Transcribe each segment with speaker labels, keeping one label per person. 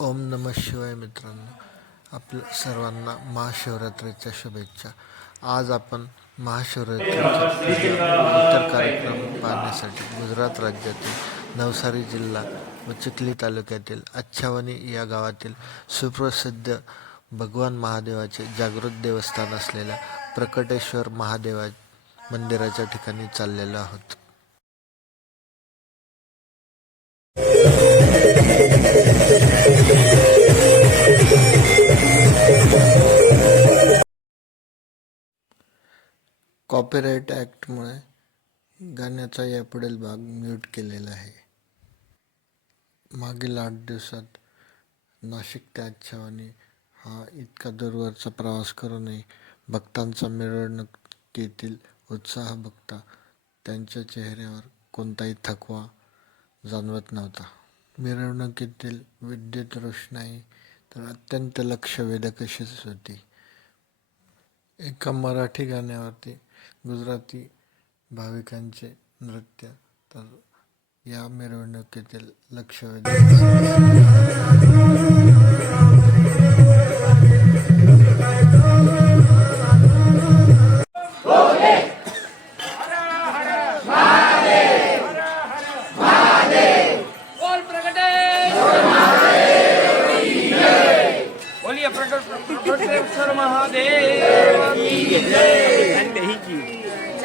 Speaker 1: ओम नम शिवाय मित्रांनो. आपल्या सर्वांना महाशिवरात्रीच्या शुभेच्छा. आज आपण महाशिवरात्रीचा इतर कार्यक्रम पाहण्यासाठी गुजरात राज्यातील नवसारी जिल्हा व चिखली तालुक्यातील अच्छावणी या गावातील सुप्रसिद्ध भगवान महादेवाचे जागृत देवस्थान असलेल्या प्रकटेश्वर महादेवा मंदिराच्या ठिकाणी चाललेलो आहोत. कॉपीराईट ॲक्टमुळे गाण्याचा यापुढील भाग म्यूट केलेला आहे. मागील आठ दिवसात नाशिक ते हा इतका दूरवरचा प्रवास करूनही भक्तांचा मिरवणुकीतील उत्साह बघता त्यांच्या चेहऱ्यावर कोणताही थकवा जाणवत नव्हता. मिरवणुकीतील विद्युत रोषणाई तर अत्यंत लक्षवेधक अशीच होती. एका मराठी गाण्यावरती गुजराती भाविकांचे नृत्य तर या मिरवणुकीतील
Speaker 2: प्रकटेश्वर महादेव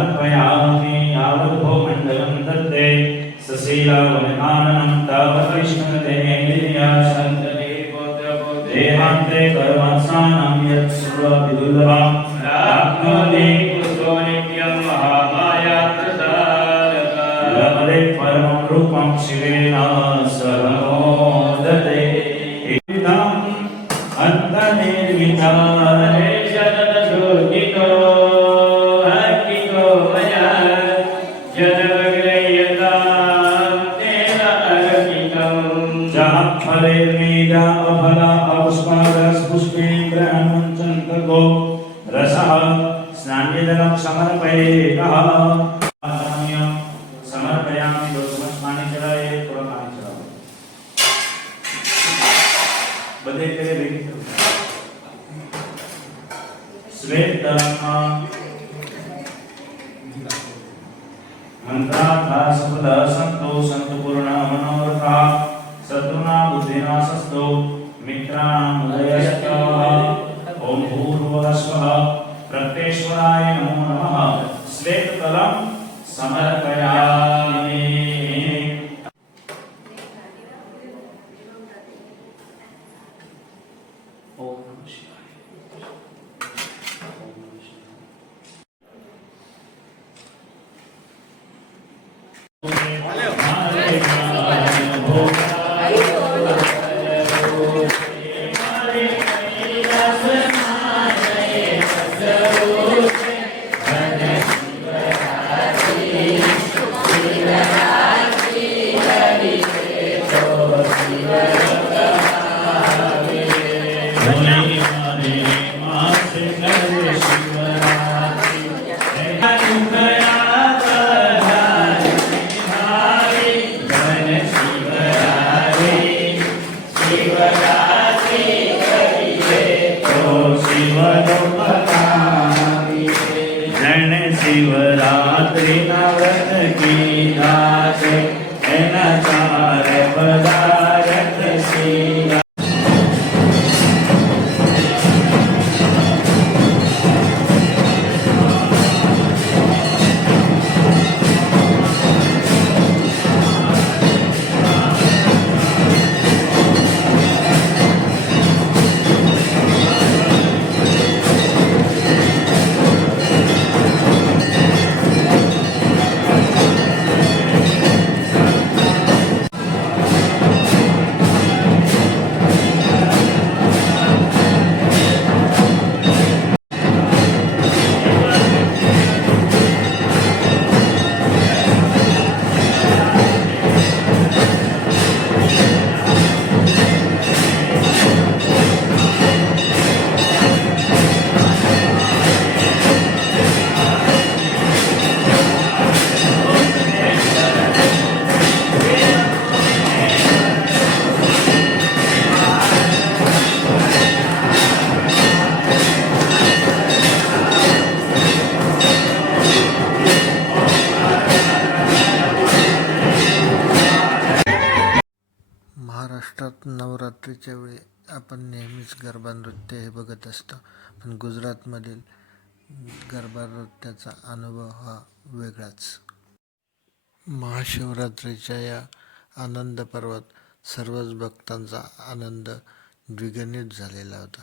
Speaker 3: समर्पयामि यावद्भो दत्ते सशीलावनमाननं तावत् यत् सर्वविदुर्लभं प्राप्नोति पुरुषो नित्यं महामायात्रसारः परमं रूपं शिवेन
Speaker 1: नवरात्रीच्या वेळी आपण नेहमीच गरबा नृत्य हे बघत असतो. पण गुजरातमधील गरबा नृत्याचा अनुभव हा वेगळाच. महाशिवरात्रीच्या या आनंद पर्वात सर्वच भक्तांचा आनंद द्विगणित झालेला होता.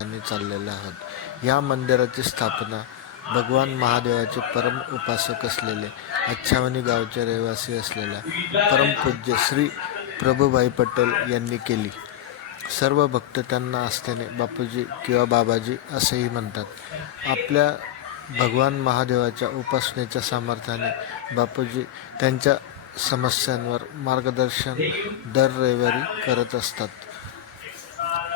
Speaker 1: चाललेले आहोत. या मंदिराची स्थापना भगवान महादेवाचे परम उपासक असलेले अच्छावणी गावचे रहिवासी असलेल्या परमपूज्य श्री प्रभुभाई पटेल यांनी केली. सर्व भक्त त्यांना आस्थेने बापूजी किंवा बाबाजी असेही म्हणतात. आपल्या भगवान महादेवाच्या उपासनेच्या सामर्थ्याने बापूजी त्यांच्या समस्यांवर मार्गदर्शन दर रविवारी करत असतात.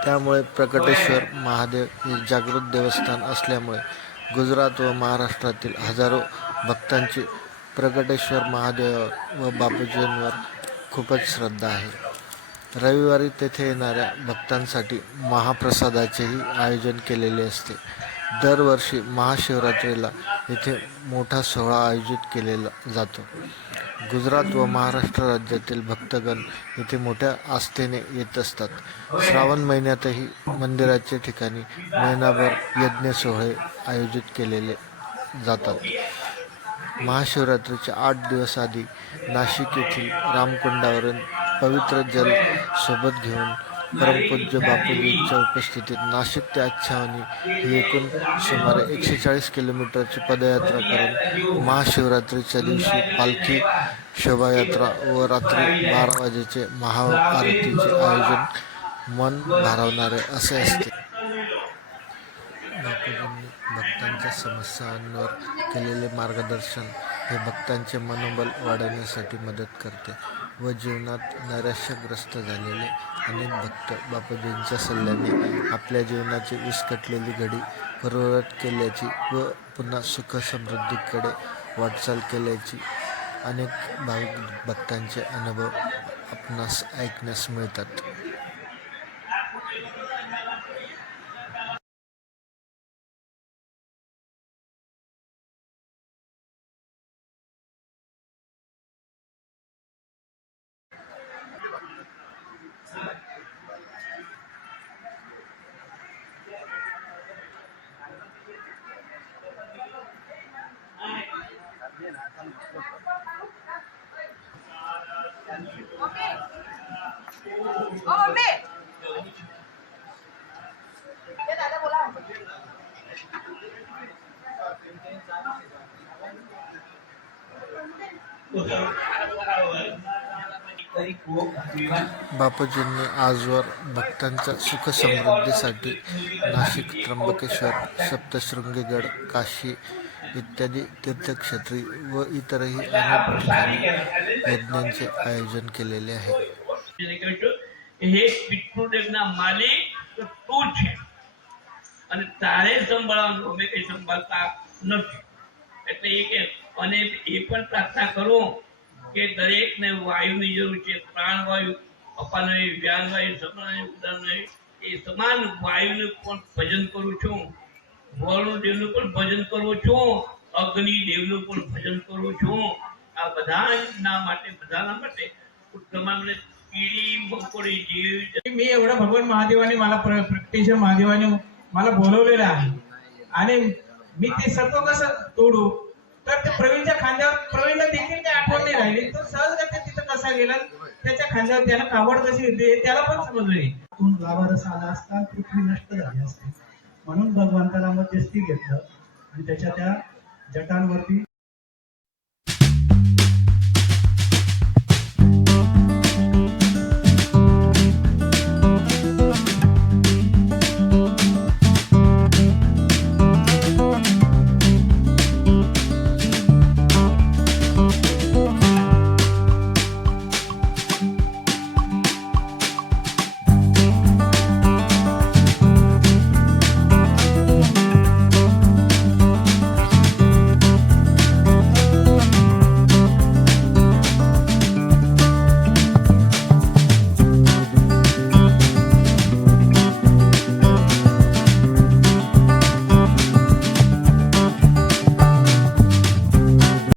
Speaker 1: त्यामुळे प्रकटेश्वर महादेव हे जागृत देवस्थान असल्यामुळे गुजरात व महाराष्ट्रातील हजारो भक्तांची प्रकटेश्वर महादेवावर व बापूजींवर खूपच श्रद्धा आहे. रविवारी तेथे येणाऱ्या भक्तांसाठी महाप्रसादाचेही आयोजन केलेले असते. दरवर्षी महाशिवरात्रीला येथे मोठा सोहळा आयोजित केलेला जातो. गुजरात व महाराष्ट्र राज्यातील भक्तगण येथे मोठ्या आस्थेने येत असतात. श्रावण महिन्यातही मंदिराच्या ठिकाणी महिनाभर यज्ञ सोहळे आयोजित केलेले जातात. महाशिवरात्रीच्या आठ दिवस आधी नाशिक येथील रामकुंडावरून पवित्र जल सोबत घेऊन परमपूज्य बापूजींच्या उपस्थितीत नाशिक ते अच्छावणी ही एकूण सुमारे एकशे चाळीस किलोमीटरची पदयात्रा करून महाशिवरात्रीच्या दिवशी पालखी शोभायात्रा व रात्री बारा वाजेचे महाआरतीचे आयोजन मन भारावणारे असे असते. बापूजींनी भक्तांच्या समस्यांवर केलेले मार्गदर्शन हे भक्तांचे मनोबल वाढवण्यासाठी मदत करते. व जीवनात नैराश्यग्रस्त झालेले अनेक भक्त बापूजींच्या सल्ल्याने आपल्या जीवनाची विस्कटलेली घडी पूर्ववत केल्याची व पुन्हा सुख समृद्धीकडे वाटचाल केल्याची अनेक भाविक भक्तांचे अनुभव आपणास ऐकण्यास मिळतात. बापूजींनी आजवर भक्तांच्या सुखसमृद्धीसाठी नाशिक त्र्यंबकेश्वर सप्तशृंगीगड काशी इत्यादी तीर्थक्षेत्री व इतरही अनेक ठिकाणी यज्ञांचे आयोजन केलेले आहे
Speaker 4: એને કહ્યું છું કે હે પિતૃદેવના માલિક તો તું છે અને તારે સંભાળવાનું અમે કઈ સંભાળતા નથી એટલે એ કે અને એ પણ પ્રાર્થના કરું કે દરેકને વાયુની જરૂર છે પ્રાણવાયુ અપાનવાયુ વ્યાનવાયુ સપનાવાયુ ઉદાનવાયુ એ સમાન વાયુનું પણ ભજન કરું છું વરુણ દેવનું પણ ભજન કરું છું અગ્નિ દેવનું પણ ભજન કરું છું આ બધાના માટે બધાના માટે उत्तमांकडे किडी मकोडी जीव
Speaker 5: मी एवढं भगवान महादेवाने मला प्र- प्रत्यक्ष महादेवाने मला बोलवलेलं आहे आणि मी ते सर्व कसं तोडू तर ते प्रवीणच्या खांद्यावर प्रवीणला देखील ते आठवण नाही राहिली. तो सहजगत्या तिथं कसा गेला त्याच्या खांद्यावर त्याला कावड कशी येते त्याला पण समजली नाही.
Speaker 6: त्यातून आला असता पृथ्वी नष्ट झाली असते. म्हणून भगवंताला मध्यस्थी घेतलं आणि त्याच्या त्या जटांवरती